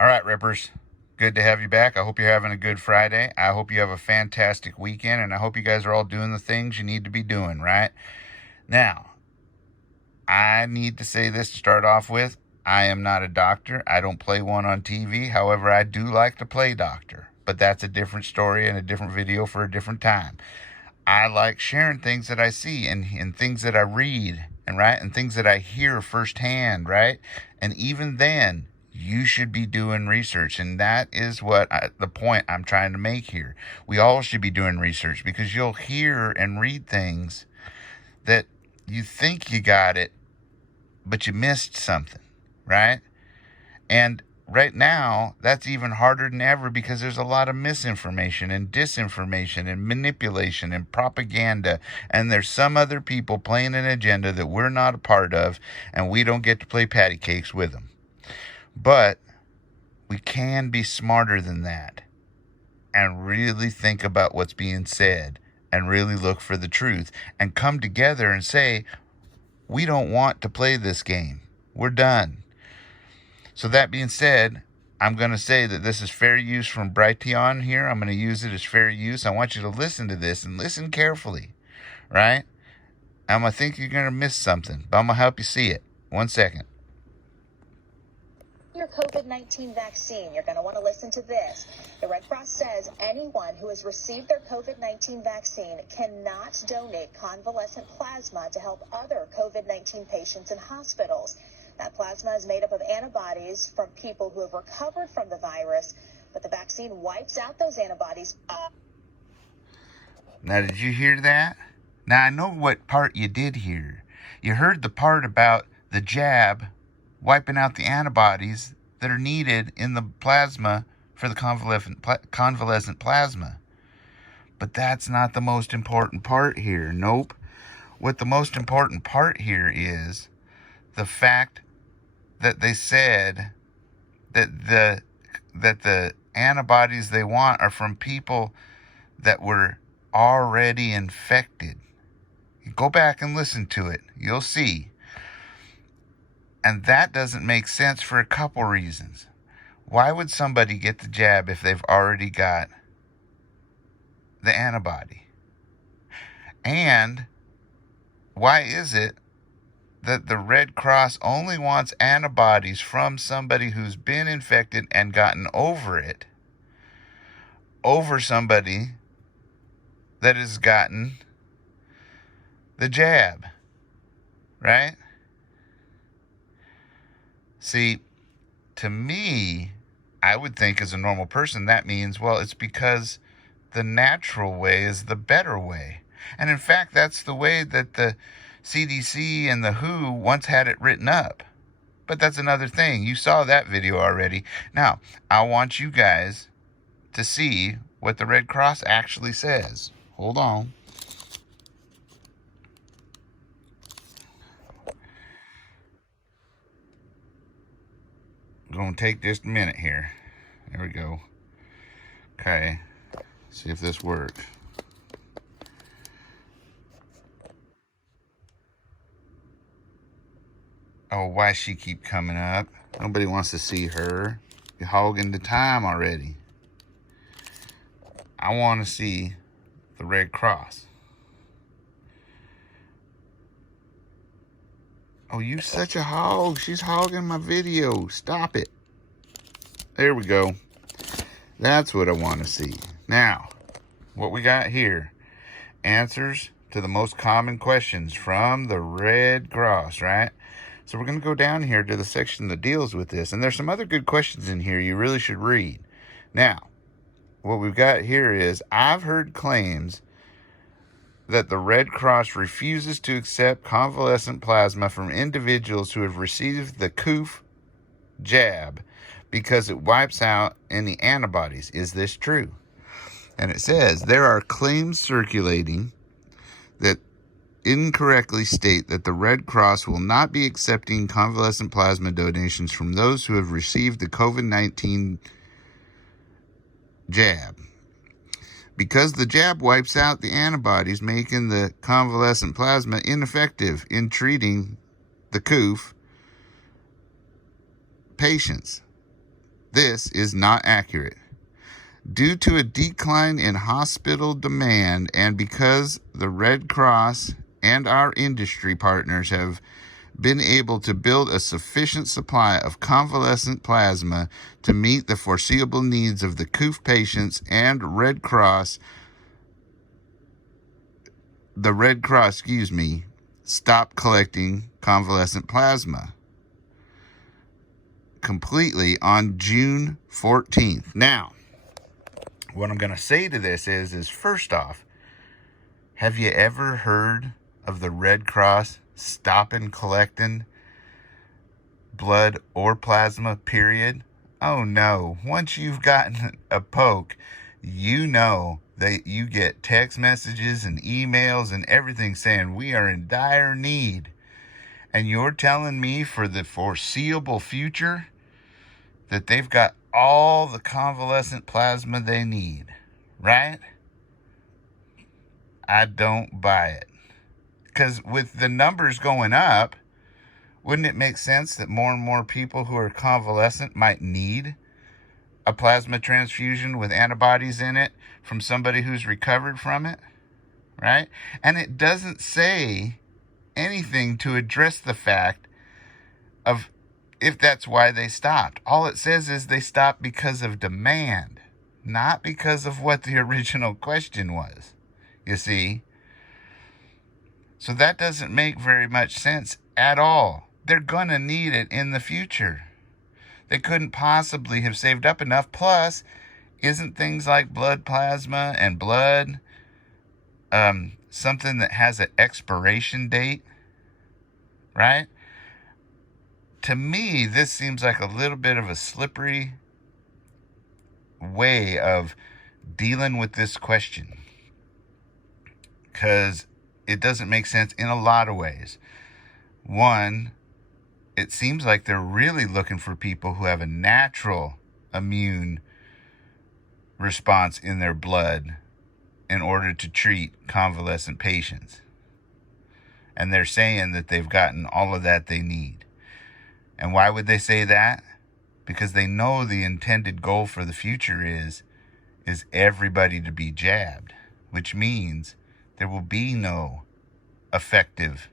All right, Rippers. Good to have you back. I hope you're having a good Friday. I hope you have a fantastic weekend, and I hope you guys are all doing the things you need to be doing, right? Now, I need to say this to start off with. I am not a doctor. I don't play one on TV. However, I do like to play doctor. But that's a different story and a different video for a different time. I like sharing things that I see and things that I read, and things that I hear firsthand, right? And even then, you should be doing research, and that is the point I'm trying to make here. We all should be doing research because you'll hear and read things that you think you got it, but you missed something, right? And right now, that's even harder than ever because there's a lot of misinformation and disinformation and manipulation and propaganda. And there's some other people playing an agenda that we're not a part of, and we don't get to play patty cakes with them. But we can be smarter than that and really think about what's being said and really look for the truth and come together and say, we don't want to play this game. We're done. So that being said, I'm going to say that this is fair use from Brighteon here. I'm going to use it as fair use. I want you to listen to this and listen carefully, right? I'm going to think you're going to miss something, but I'm going to help you see it. 1 second. Your COVID-19 vaccine, you're going to want to listen to this. The Red Cross says anyone who has received their COVID-19 vaccine cannot donate convalescent plasma to help other COVID-19 patients in hospitals. That plasma is made up of antibodies from people who have recovered from the virus, but the vaccine wipes out those antibodies. Now, did you hear that? Now, I know what part you did hear. You heard the part about the jab wiping out the antibodies that are needed in the plasma for the convalescent plasma. But that's not the most important part here. Nope. What the most important part here is the fact that they said that the antibodies they want are from people that were already infected. Go back and listen to it. You'll see. And that doesn't make sense for a couple reasons. Why would somebody get the jab if they've already got the antibody? And why is it that the Red Cross only wants antibodies from somebody who's been infected and gotten over it over somebody that has gotten the jab, right? See, to me, I would think as a normal person, that means, well, it's because the natural way is the better way. And in fact, that's the way that the CDC and the WHO once had it written up. But that's another thing. You saw that video already. Now, I want you guys to see what the Red Cross actually says. Hold on. Gonna take just a minute here. There we go. Okay. See if this works. Oh, why she keep coming up? Nobody wants to see her. You're hogging the time already. I want to see the Red Cross. Oh, you such a hog. She's hogging my video. Stop it. There we go. That's what I want to see. Now, what we got here. Answers to the most common questions from the Red Cross, right? So we're going to go down here to the section that deals with this. And there's some other good questions in here you really should read. Now, what we've got here is, I've heard claims that the Red Cross refuses to accept convalescent plasma from individuals who have received the COOF jab because it wipes out any antibodies. Is this true? And it says, there are claims circulating that incorrectly state that the Red Cross will not be accepting convalescent plasma donations from those who have received the COVID-19 jab. Because the jab wipes out the antibodies, making the convalescent plasma ineffective in treating the COOF patients. This is not accurate. Due to a decline in hospital demand and because the Red Cross and our industry partners have been able to build a sufficient supply of convalescent plasma to meet the foreseeable needs of the COOF patients and the Red Cross, stopped collecting convalescent plasma completely on June 14th. Now, what I'm going to say to this is first off, have you ever heard of the Red Cross stopping collecting blood or plasma, period? Oh no. Once you've gotten a poke, you know that you get text messages and emails and everything saying we are in dire need. And you're telling me for the foreseeable future that they've got all the convalescent plasma they need, right? I don't buy it. Because with the numbers going up, wouldn't it make sense that more and more people who are convalescent might need a plasma transfusion with antibodies in it from somebody who's recovered from it, right? And it doesn't say anything to address the fact of if that's why they stopped. All it says is they stopped because of demand, not because of what the original question was, you see? So that doesn't make very much sense at all. They're going to need it in the future. They couldn't possibly have saved up enough. Plus, isn't things like blood plasma and blood something that has an expiration date, right? To me, this seems like a little bit of a slippery way of dealing with this question, because it doesn't make sense in a lot of ways. One, it seems like they're really looking for people who have a natural immune response in their blood in order to treat convalescent patients. And they're saying that they've gotten all of that they need. And why would they say that? Because they know the intended goal for the future is everybody to be jabbed, which means there will be no effective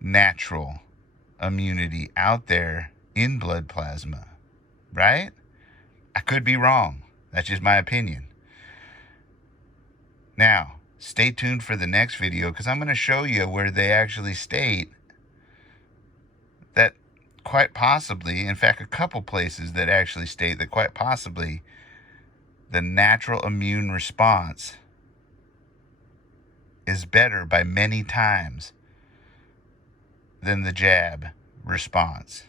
natural immunity out there in blood plasma, right? I could be wrong. That's just my opinion. Now, stay tuned for the next video, because I'm going to show you where they actually state that quite possibly, in fact, a couple places that actually state that quite possibly the natural immune response is better by many times than the jab response,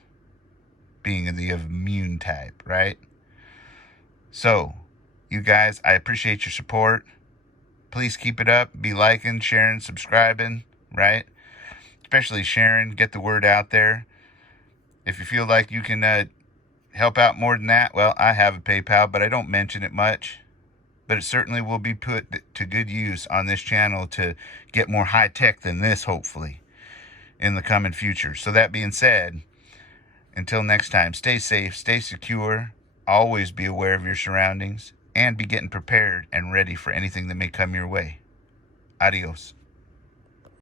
being the immune type, right? So, you guys, I appreciate your support. Please keep it up. Be liking, sharing, subscribing, right? Especially sharing. Get the word out there. If you feel like you can help out more than that, well, I have a PayPal, but I don't mention it much. But it certainly will be put to good use on this channel to get more high tech than this, hopefully, in the coming future. So that being said, until next time, stay safe, stay secure, always be aware of your surroundings, and be getting prepared and ready for anything that may come your way. Adios.